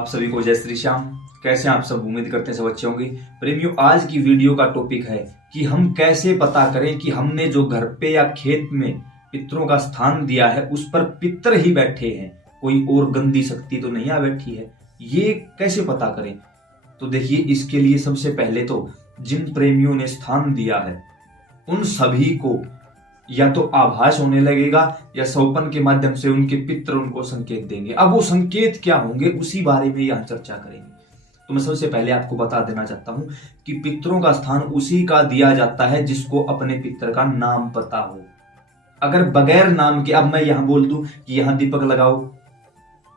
आप सभी को जय श्री श्याम। कैसे हैं आप सब? उम्मीद करते हैं सब अच्छे होंगे। प्रेमियों, आज की वीडियो का टॉपिक है कि हम कैसे पता करें कि हमने जो घर पे या खेत में पितरों का स्थान दिया है उस पर पितर ही बैठे हैं, कोई और गंदी शक्ति तो नहीं आ बैठी है। ये कैसे पता करें? तो देखिए, इसके लिए सबसे पहले तो जिन प्रेमियों ने स्थान दिया है उन सभी को या तो आभास होने लगेगा या सौपन के माध्यम से उनके पितर उनको संकेत देंगे। अब वो संकेत क्या होंगे उसी बारे में यहां चर्चा करेंगे। तो मैं सबसे पहले आपको बता देना चाहता हूं कि पितरों का स्थान उसी का दिया जाता है जिसको अपने पितर का नाम पता हो। अगर बगैर नाम के अब मैं यहां बोल दूं कि यहां दीपक लगाओ,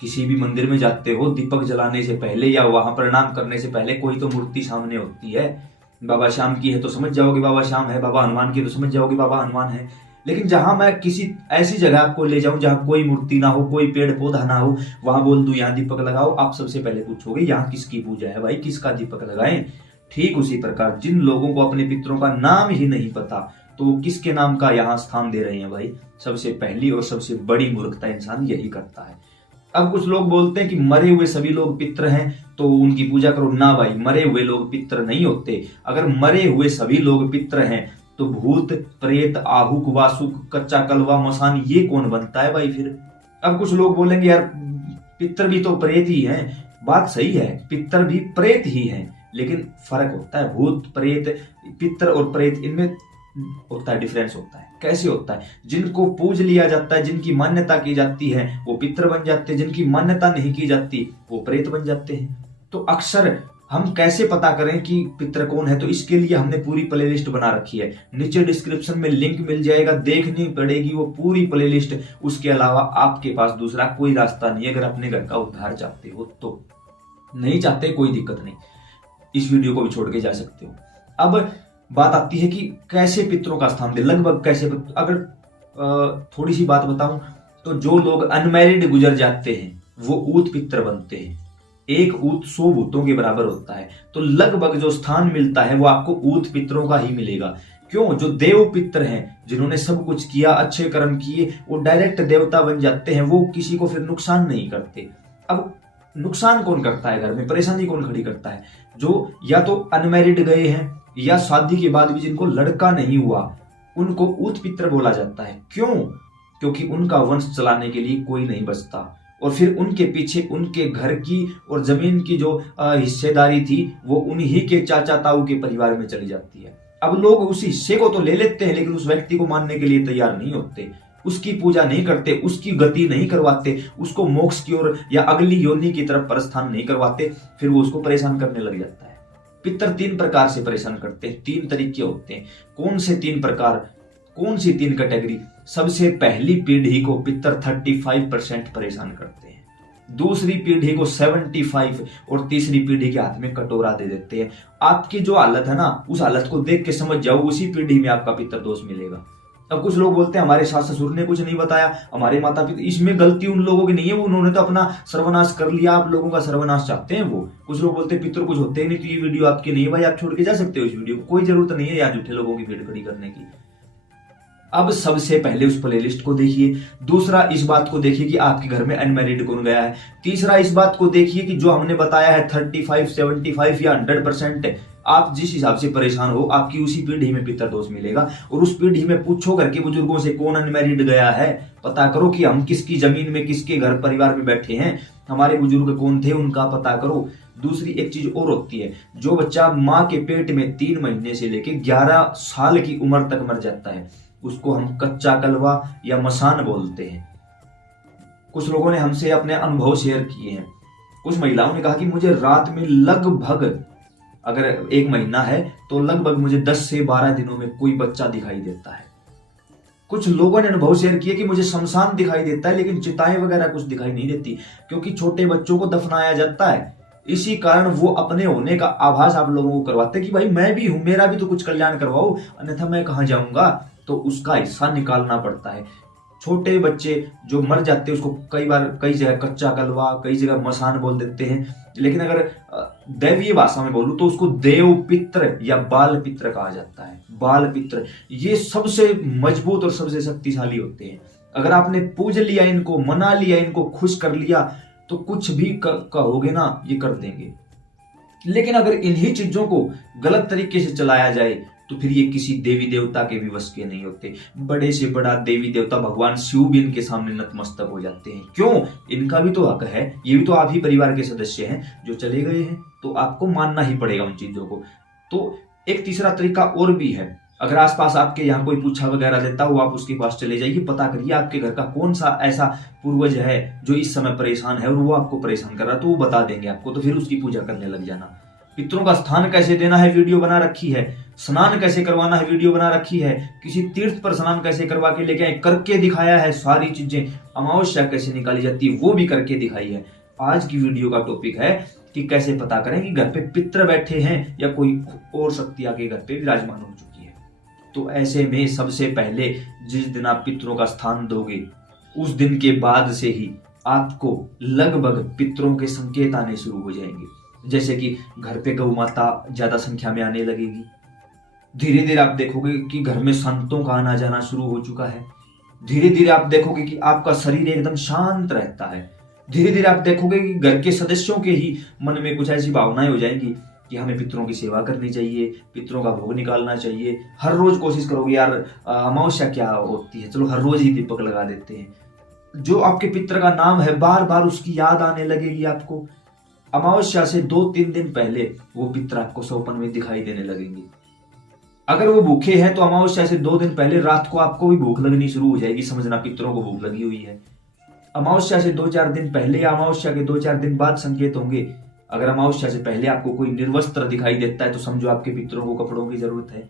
किसी भी मंदिर में जाते हो, दीपक जलाने से पहले या वहां प्रणाम करने से पहले कोई तो मूर्ति सामने होती है। बाबा श्याम की है तो समझ जाओगे बाबा श्याम है, बाबा हनुमान की तो समझ जाओगे बाबा हनुमान है। लेकिन जहां मैं किसी ऐसी जगह आपको ले जाऊं जहां कोई मूर्ति ना हो, कोई पेड़ पौधा ना हो, वहां बोल दूं यहां दीपक लगाओ, आप सबसे पहले पूछोगे यहां किसकी पूजा है भाई, किसका दीपक लगाएं। ठीक उसी प्रकार जिन लोगों को अपने पितरों का नाम ही नहीं पता तो वो किसके नाम का यहाँ स्थान दे रहे हैं भाई। सबसे पहली और सबसे बड़ी मूर्खता इंसान यही करता है। अब कुछ लोग बोलते हैं कि मरे हुए सभी लोग पितर हैं तो उनकी पूजा करो। ना भाई, मरे हुए लोग पितर नहीं होते। अगर मरे हुए सभी लोग पितर हैं तो भूत प्रेत आहुक वासुक कच्चा कलवा मसान ये कौन बनता है भाई फिर? अब कुछ लोग बोलेंगे यार पितर भी तो प्रेत ही हैं। बात सही है, पितर भी प्रेत ही हैं, लेकिन फर्क होता है। भूत प्रेत, पितर और प्रेत, इनमें होता है, डिफरेंस होता है। कैसे होता है? जिनको पूज लिया जाता है, जिनकी मान्यता की जाती है वो पितर बन जाते हैं, जिनकी मान्यता नहीं की जाती वो प्रेत बन जाते हैं। तो अक्सर हम कैसे पता करें कि पितर कौन है? तो इसके लिए हमने पूरी प्लेलिस्ट बना रखी है, नीचे डिस्क्रिप्शन में लिंक मिल जाएगा, देखनी पड़ेगी वो पूरी प्लेलिस्ट। उसके अलावा आपके पास दूसरा कोई रास्ता नहीं है अगर अपने घर का उद्धार चाहते हो तो। नहीं चाहते कोई दिक्कत नहीं, इस वीडियो को भी छोड़ के जा सकते हो। अब बात आती है कि कैसे पितरों का स्थान दे, लगभग कैसे। अगर थोड़ी सी बात बताऊं तो जो लोग अनमैरिड गुजर जाते हैं वो ऊत पितर बनते हैं। एक ऊत 100 भूतों के बराबर होता है, तो लगभग जो स्थान मिलता है वो आपको ऊत पितरों का ही मिलेगा। क्यों? जो देव पितर हैं, जिन्होंने सब कुछ किया, अच्छे कर्म किए, वो डायरेक्ट देवता बन जाते हैं। वो किसी को फिर नुकसान नहीं करते। अब नुकसान कौन करता है घर में, परेशानी कौन खड़ी करता है? जो या तो अनमैरिड गए हैं या शादी के बाद भी जिनको लड़का नहीं हुआ, उनको ऊत पितर बोला जाता है। क्यों? क्योंकि उनका वंश चलाने के लिए कोई नहीं बचता और फिर उनके पीछे उनके घर की और जमीन की जो हिस्सेदारी थी वो उन्हीं के चाचा ताऊ के परिवार में चली जाती है। अब लोग उस हिस्से को तो ले लेते हैं लेकिन उस व्यक्ति को मानने के लिए तैयार नहीं होते, उसकी पूजा नहीं करते, उसकी गति नहीं करवाते, उसको मोक्ष की ओर या अगली योनि की तरफ प्रस्थान नहीं करवाते, फिर वो उसको परेशान करने लग जाता है। पितर 3 प्रकार से परेशान करते हैं, 3 तरीके होते हैं। कौन से 3 प्रकार, कौन सी 3 कैटेगरी? सबसे पहली पीढ़ी को पितर 35% परेशान करते हैं, दूसरी पीढ़ी को 75 और तीसरी पीढ़ी के हाथ में कटोरा दे देते हैं। आपकी जो हालत है ना, उस हालत को देख के समझ जाओ उसी पीढ़ी में आपका पितर दोष मिलेगा। अब कुछ लोग बोलते हैं हमारे सास ससुर ने कुछ नहीं बताया, हमारे माता पिता, इसमें गलती उन लोगों की नहीं है, उन्होंने तो अपना सर्वनाश कर लिया, आप लोगों का सर्वनाश चाहते हैं वो। कुछ लोग बोलते हैं पितर कुछ होते ही नहीं, तो ये वीडियो आपकी नहीं है भाई, आप छोड़ के जा सकते हो इस वीडियो को, कोई जरूरत नहीं है यहाँ झूठे लोगों की भीड़ खड़ी करने की। अब सबसे पहले उस प्लेलिस्ट को देखिए, दूसरा इस बात को देखिए कि आपके घर में अनमैरिड कौन गया है, तीसरा इस बात को देखिए कि जो हमने बताया है 35, 75 या 100%, आप जिस हिसाब से परेशान हो आपकी उसी पीढ़ी में पितर दोष मिलेगा। और उस पीढ़ी में पूछो करके बुजुर्गों से कौन अनमैरिड गया है, पता करो कि हम किसकी जमीन में किसके घर परिवार में बैठे हैं, हमारे बुजुर्ग कौन थे उनका पता करो। दूसरी एक चीज और होती है, जो बच्चा माँ के पेट में 3 महीने से लेकर 11 साल की उम्र तक मर जाता है उसको हम कच्चा कलवा या मसान बोलते हैं। कुछ लोगों ने हमसे अपने अनुभव शेयर किए हैं। कुछ महिलाओं ने कहा कि मुझे रात में लगभग, अगर 1 महीना है तो लगभग मुझे 10 से 12 दिनों में कोई बच्चा दिखाई देता है। कुछ लोगों ने अनुभव शेयर किए कि मुझे शमशान दिखाई देता है लेकिन चिताएं वगैरह कुछ दिखाई नहीं देती, क्योंकि छोटे बच्चों को दफनाया जाता है। इसी कारण वो अपने होने का आभास आप लोगों को करवाते हैं कि भाई मैं भी हूं, मेरा भी तो कुछ कल्याण करवाओ, अन्यथा मैं कहां जाऊंगा। तो उसका हिस्सा निकालना पड़ता है। छोटे बच्चे जो मर जाते हैं उसको कई बार कई जगह कच्चा कलवा, कई जगह मसान बोल देते हैं, लेकिन अगर दैवीय भाषा में बोलूं तो उसको देव पित्र या बाल पित्र कहा जाता है। बाल पित्र ये सबसे मजबूत और सबसे शक्तिशाली होते हैं। अगर आपने पूज लिया इनको, मना लिया इनको, खुश कर लिया, तो कुछ भी कहोगे ना ये कर देंगे। लेकिन अगर इन्हीं चीजों को गलत तरीके से चलाया जाए तो फिर ये किसी देवी देवता के भी वश के नहीं होते। बड़े से बड़ा देवी देवता भगवान शिव भी इनके सामने नतमस्तक हो जाते हैं। क्यों? इनका भी तो हक है, ये भी तो आप ही परिवार के सदस्य हैं जो चले गए हैं, तो आपको मानना ही पड़ेगा उन चीजों को। तो एक तीसरा तरीका और भी है, अगर आसपास आपके यहाँ कोई पूछा वगैरह देता हो, आप उसके पास चले जाइए, पता करिए आपके घर का कौन सा ऐसा पूर्वज है जो इस समय परेशान है और वो आपको परेशान कर रहा है, तो वो बता देंगे आपको। तो फिर उसकी पूजा करने लग जाना। पितरों का स्थान कैसे देना है वीडियो बना रखी है, स्नान कैसे करवाना है वीडियो बना रखी है, किसी तीर्थ पर स्नान कैसे करवा के लेके आए करके दिखाया है सारी चीजें। अमावस्या कैसे निकाली जाती है वो भी करके दिखाई है। आज की वीडियो का टॉपिक है कि कैसे पता करें कि घर पे पितर बैठे हैं या कोई और शक्ति आके घर पे विराजमान हो चुकी है। तो ऐसे में सबसे पहले जिस दिन आप पितरों का स्थान दोगे उस दिन के बाद से ही आपको लगभग पितरों के संकेत आने शुरू हो जाएंगे। जैसे कि घर पे गौ माता ज्यादा संख्या में आने लगेगी। धीरे धीरे आप देखोगे कि घर में संतों का आना जाना शुरू हो चुका है। धीरे धीरे आप देखोगे कि आपका शरीर एकदम शांत रहता है। धीरे धीरे आप देखोगे कि घर के सदस्यों के ही मन में कुछ ऐसी भावनाएं हो जाएंगी कि हमें पितरों की सेवा करनी चाहिए, पितरों का भोग निकालना चाहिए। हर रोज कोशिश करोगे यार अमावस्या क्या होती है, चलो हर रोज ही दीपक लगा देते हैं। जो आपके पितर का नाम है बार बार उसकी याद आने लगेगी आपको। अमावस्या से 2-3 दिन पहले वो पितर आपको सपन में दिखाई देने लगेंगे। अगर वो भूखे हैं तो अमावस्या से 2 दिन पहले रात को आपको भी भूख लगनी शुरू हो जाएगी, समझना पितरों को भूख लगी हुई है। अमावस्या से 2-4 दिन पहले या अमावस्या के 2-4 दिन बाद संकेत होंगे। अगर अमावस्या से पहले आपको कोई निर्वस्त्र दिखाई देता है तो समझो आपके पितरों को कपड़ों की जरूरत है।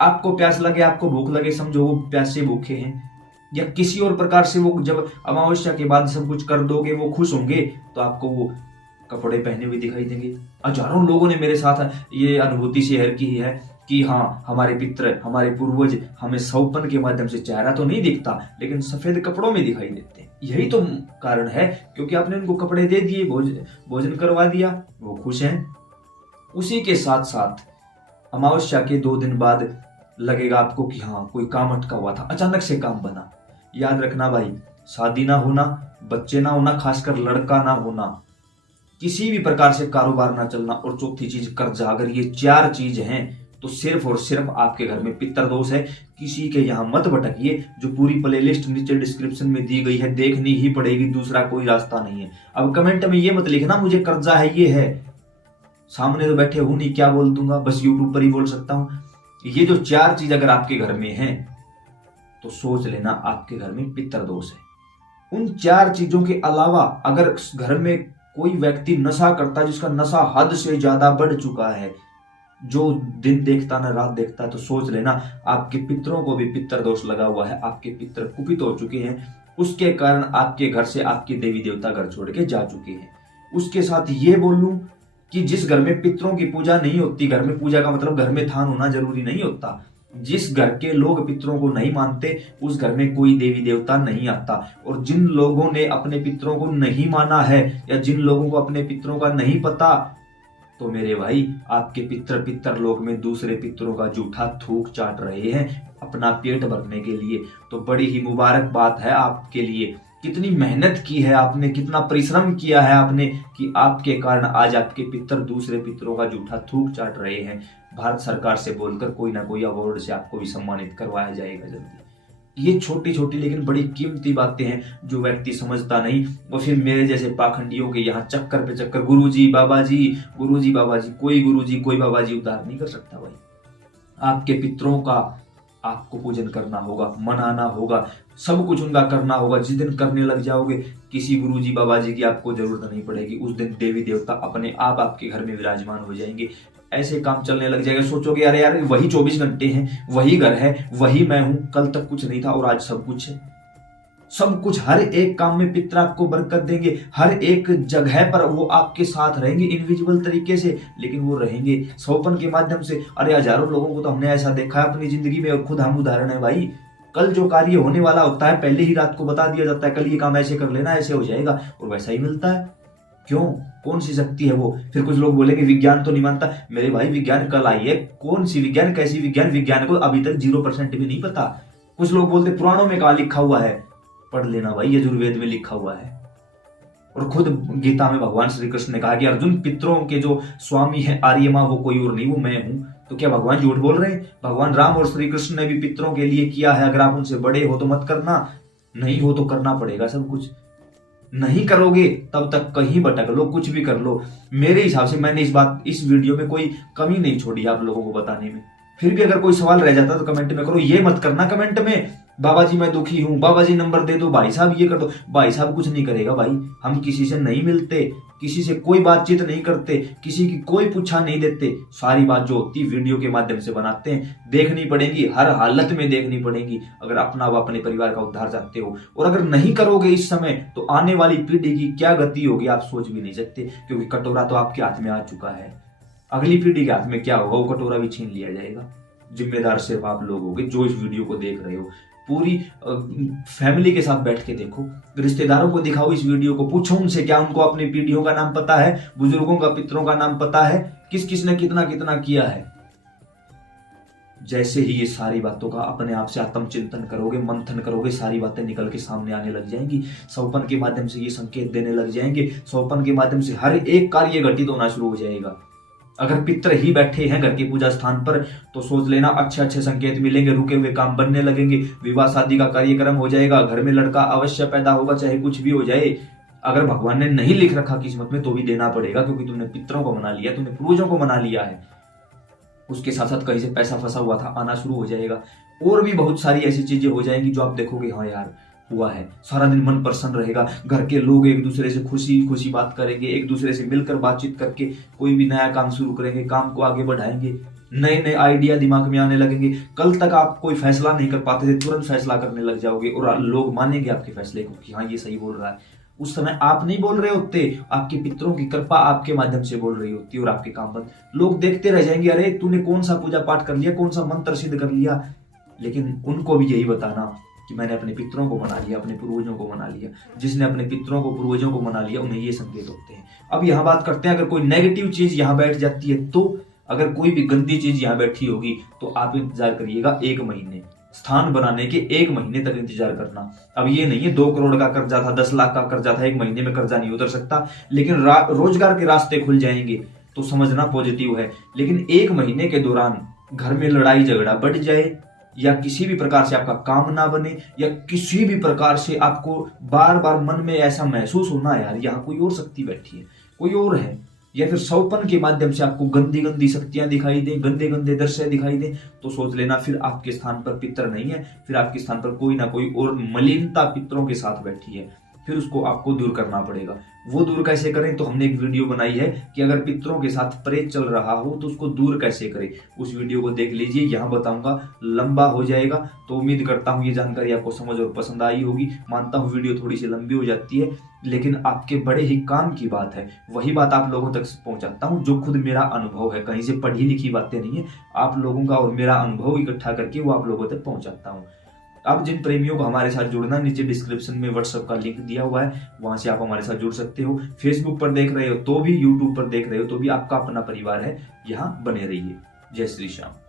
आपको प्यास लगे, आपको भूख लगे, समझो वो प्यास से भूखे हैं। या किसी और प्रकार से वो जब अमावस्या के बाद सब कुछ कर दोगे वो खुश होंगे तो आपको वो कपड़े पहने हुए दिखाई देंगे। हजारों लोगों ने मेरे साथ ये अनुभूति शेयर की है कि हाँ हमारे पितर, हमारे पूर्वज हमें सौपन के माध्यम से, चेहरा तो नहीं दिखता लेकिन सफेद कपड़ों में दिखाई देते हैं। यही तो कारण है क्योंकि आपने उनको कपड़े दे दिए, भोजन करवा दिया, वो खुश हैं। उसी के साथ साथ अमावस्या के 2 दिन बाद लगेगा आपको कि हाँ कोई काम अटका हुआ था, अचानक से काम बना। याद रखना भाई, शादी ना होना, बच्चे ना होना, खासकर लड़का ना होना, किसी भी प्रकार से कारोबार ना चलना, और चौथी चीज कर्जा, अगर ये 4 चीज हैं तो सिर्फ और सिर्फ आपके घर में पितर दोष है। किसी के यहाँ मत भटकिए। जो पूरी प्लेलिस्ट नीचे डिस्क्रिप्शन में दी गई है देखनी ही पड़ेगी, दूसरा कोई रास्ता नहीं है। अब कमेंट में ये मत लिखना मुझे कर्जा है, ये है, सामने तो बैठे हूं नहीं, क्या बोल दूंगा, बस यूट्यूब पर ही बोल सकता हूं। ये जो 4 चीज अगर आपके घर में है तो सोच लेना आपके घर में पितर दोष है। उन 4 चीजों के अलावा अगर घर में कोई व्यक्ति नशा करता है, जिसका नशा हद से ज्यादा बढ़ चुका है, जो दिन देखता ना रात देखता है, तो सोच लेना आपके पितरों को भी पितर दोष लगा हुआ है। आपके पितर कुपित हो चुके हैं, उसके कारण आपके घर से आपके देवी देवता घर छोड़ के जा चुके हैं। उसके साथ ये बोलूं कि जिस घर में पितरों की पूजा नहीं होती, घर में पूजा का मतलब घर में थान होना जरूरी नहीं होता, जिस घर के लोग पितरों को नहीं मानते उस घर में कोई देवी देवता नहीं आता। और जिन लोगों ने अपने पितरों को नहीं माना है या जिन लोगों को अपने पितरों का नहीं पता, तो मेरे भाई आपके पितर लोग में दूसरे पितरों का जूठा थूक चाट रहे हैं अपना पेट भरने के लिए। तो बड़ी ही मुबारक बात है आपके लिए। कितनी मेहनत की है आपने, कितना परिश्रम किया है आपने कि आपके कारण आज आपके पितर दूसरे पितरों का जूठा थूक चाट रहे हैं। भारत सरकार से बोलकर कोई ना कोई अवार्ड से आपको भी सम्मानित करवाया जाएगा जल्दी। ये छोटी छोटी लेकिन बड़ी कीमती बातें हैं जो व्यक्ति समझता नहीं, वो फिर मेरे जैसे पाखंडियों के यहाँ चक्कर पे चक्कर, गुरुजी बाबा जी, गुरुजी बाबा जी, कोई गुरुजी कोई बाबा जी उद्धार नहीं कर सकता भाई। आपके पितरों का आपको पूजन करना होगा, मनाना होगा, सब कुछ उनका करना होगा। जिस दिन करने लग जाओगे किसी गुरुजी बाबा जी की आपको जरूरत नहीं पड़ेगी, उस दिन देवी देवता अपने आप आपके घर में विराजमान हो जाएंगे। ऐसे काम चलने लग जाएगा, सोचोगे अरे यार वही 24 घंटे हैं, वही घर है, वही मैं हूं, कल तक कुछ नहीं था और आज सब कुछ है। सब कुछ, हर एक काम में पितर आपको बरकत देंगे, हर एक जगह पर वो आपके साथ रहेंगे इनविजिबल तरीके से, लेकिन वो रहेंगे सौपन के माध्यम से। अरे हजारों लोगों को तो हमने ऐसा देखा है अपनी जिंदगी में और खुद हम उदाहरण है भाई। कल जो कार्य होने वाला होता है पहले ही रात को बता दिया जाता है, कल ये काम ऐसे कर लेना, ऐसे हो जाएगा, और वैसा ही मिलता है। क्यों? कौन सी शक्ति है वो? फिर कुछ लोग बोलेंगे विज्ञान तो नहीं मानता। मेरे भाई विज्ञान कल आई है, कौन सी विज्ञान, कैसी विज्ञान? विज्ञान को अभी तक 0% भी नहीं पता। कुछ लोग बोलते पुराणों में कहा लिखा हुआ है, पढ़ लेना भाई, यजुर्वेद में लिखा हुआ है। और खुद गीता में भगवान श्री कृष्ण ने कहा कि अर्जुन, पितरों के जो स्वामी है आर्यमा वो कोई और नहीं, वो मैं हूं। तो क्या भगवान झूठ बोल रहे हैं? भगवान राम और श्री कृष्ण ने भी पितरों के लिए किया है। अगर आप उनसे बड़े हो तो मत करना, नहीं हो तो करना पड़ेगा सब कुछ। नहीं करोगे तब तक कहीं भटक लो, कुछ भी कर लो। मेरे हिसाब से मैंने इस वीडियो में कोई कमी नहीं छोड़ी आप लोगों को बताने में। फिर भी अगर कोई सवाल रह जाता तो कमेंट में करो। ये मत करना कमेंट में, बाबा जी मैं दुखी हूं, बाबा जी नंबर दे दो, भाई साहब ये कर दो। भाई साहब कुछ नहीं करेगा भाई, हम किसी से नहीं मिलते, किसी से कोई बातचीत नहीं करते, किसी की कोई पूछा नहीं देते। सारी बात जो होती वीडियो के माध्यम से बनाते हैं, देखनी पड़ेगी, हर हालत में देखनी पड़ेगी अगर अपना व अपने परिवार का उद्धार चाहते हो। और अगर नहीं करोगे इस समय तो आने वाली पीढ़ी की क्या गति होगी आप सोच भी नहीं सकते, क्योंकि कटोरा तो आपके हाथ में आ चुका है। अगली पीढ़ी के हाथ में क्या होगा, वो कटोरा भी छीन लिया जाएगा। जिम्मेदार सिर्फ आप लोग होगे जो इस वीडियो को देख रहे हो। पूरी फैमिली के साथ बैठ के देखो, रिश्तेदारों को दिखाओ इस वीडियो को, पूछो उनसे क्या उनको अपनी पीढ़ियों का नाम पता है, बुजुर्गों का, पितरों का नाम पता है, किस किस ने कितना कितना किया है। जैसे ही ये सारी बातों का अपने आप से आत्मचिंतन करोगे, मंथन करोगे, सारी बातें निकल के सामने आने लग जाएंगी। सौपन के माध्यम से ये संकेत देने लग जाएंगे। सौपन के माध्यम से हर एक कार्य घटित होना शुरू हो जाएगा। अगर पितर ही बैठे हैं घर के पूजा स्थान पर तो सोच लेना अच्छे अच्छे संकेत मिलेंगे, रुके हुए काम बनने लगेंगे, विवाह शादी का कार्यक्रम हो जाएगा, घर में लड़का अवश्य पैदा होगा, चाहे कुछ भी हो जाए। अगर भगवान ने नहीं लिख रखा किस्मत में तो भी देना पड़ेगा, क्योंकि तुमने पितरों को मना लिया, तुमने पूर्वजों को मना लिया है। उसके साथ साथ कहीं से पैसा फंसा हुआ था, आना शुरू हो जाएगा। और भी बहुत सारी ऐसी चीजें हो जाएंगी जो आप देखोगे हाँ यार हुआ है। सारा दिन मन प्रसन्न रहेगा, घर के लोग एक दूसरे से खुशी खुशी बात करेंगे, एक दूसरे से मिलकर बातचीत करके कोई भी नया काम शुरू करेंगे, काम को आगे बढ़ाएंगे, नए नए आइडिया दिमाग में आने लगेंगे। कल तक आप कोई फैसला नहीं कर पाते थे, तुरंत फैसला करने लग जाओगे और लोग मानेंगे आपके फैसले को कि हाँ ये सही बोल रहा है। उस समय आप नहीं बोल रहे होते, आपके पितरों की कृपा आपके माध्यम से बोल रही होती और आपके काम बंद। लोग देखते रह जाएंगे, अरे तूने कौन सा पूजा पाठ कर लिया, कौन सा मंत्र सिद्ध कर लिया। लेकिन उनको भी यही बताना कि मैंने अपने पितरों को मना लिया, अपने पूर्वजों को मना लिया। जिसने अपने पितरों को पूर्वजों को मना लिया उन्हें ये संकेत होते हैं। अब यहाँ बात करते हैं, अगर कोई नेगेटिव चीज यहाँ बैठ जाती है तो, अगर कोई भी गंदी चीज यहाँ बैठी होगी तो आप इंतजार करिएगा 1 महीने, स्थान बनाने के 1 महीने तक इंतजार करना। अब ये नहीं है 2 करोड़ का कर्जा था, 10 लाख का कर्जा था, 1 महीने में कर्जा नहीं उतर सकता, लेकिन रोजगार के रास्ते खुल जाएंगे तो समझना पॉजिटिव है। लेकिन 1 महीने के दौरान घर में लड़ाई झगड़ा बढ़ जाए, या किसी भी प्रकार से आपका काम ना बने, या किसी भी प्रकार से आपको बार बार मन में ऐसा महसूस होना यार यहाँ कोई और शक्ति बैठी है, कोई और है, या फिर सौपन के माध्यम से आपको गंदी गंदी शक्तियां दिखाई दें, गंदे गंदे दृश्य दिखाई दें, तो सोच लेना फिर आपके स्थान पर पितर नहीं है, फिर आपके स्थान पर कोई ना कोई और मलिनता पितरों के साथ बैठी है। फिर उसको आपको दूर करना पड़ेगा। वो दूर कैसे करें, तो हमने एक वीडियो बनाई है कि अगर पितरों के साथ प्रेत चल रहा हो तो उसको दूर कैसे करें। उस वीडियो को देख लीजिए, यहाँ बताऊंगा, लंबा हो जाएगा। तो उम्मीद करता हूँ ये जानकारी आपको समझ और पसंद आई होगी। मानता हूँ वीडियो थोड़ी सी लंबी हो जाती है, लेकिन आपके बड़े ही काम की बात है, वही बात आप लोगों तक पहुंचाता हूँ जो खुद मेरा अनुभव है, कहीं से पढ़ी लिखी बातें नहीं है, आप लोगों का और मेरा अनुभव इकट्ठा करके वो आप लोगों तक पहुंचाता हूँ। अब जिन प्रेमियों को हमारे साथ जुड़ना, नीचे डिस्क्रिप्शन में व्हाट्सएप का लिंक दिया हुआ है, वहां से आप हमारे साथ जुड़ सकते हो। फेसबुक पर देख रहे हो तो भी, यूट्यूब पर देख रहे हो तो भी, आपका अपना परिवार है, यहाँ बने रहिए। जय श्री श्याम।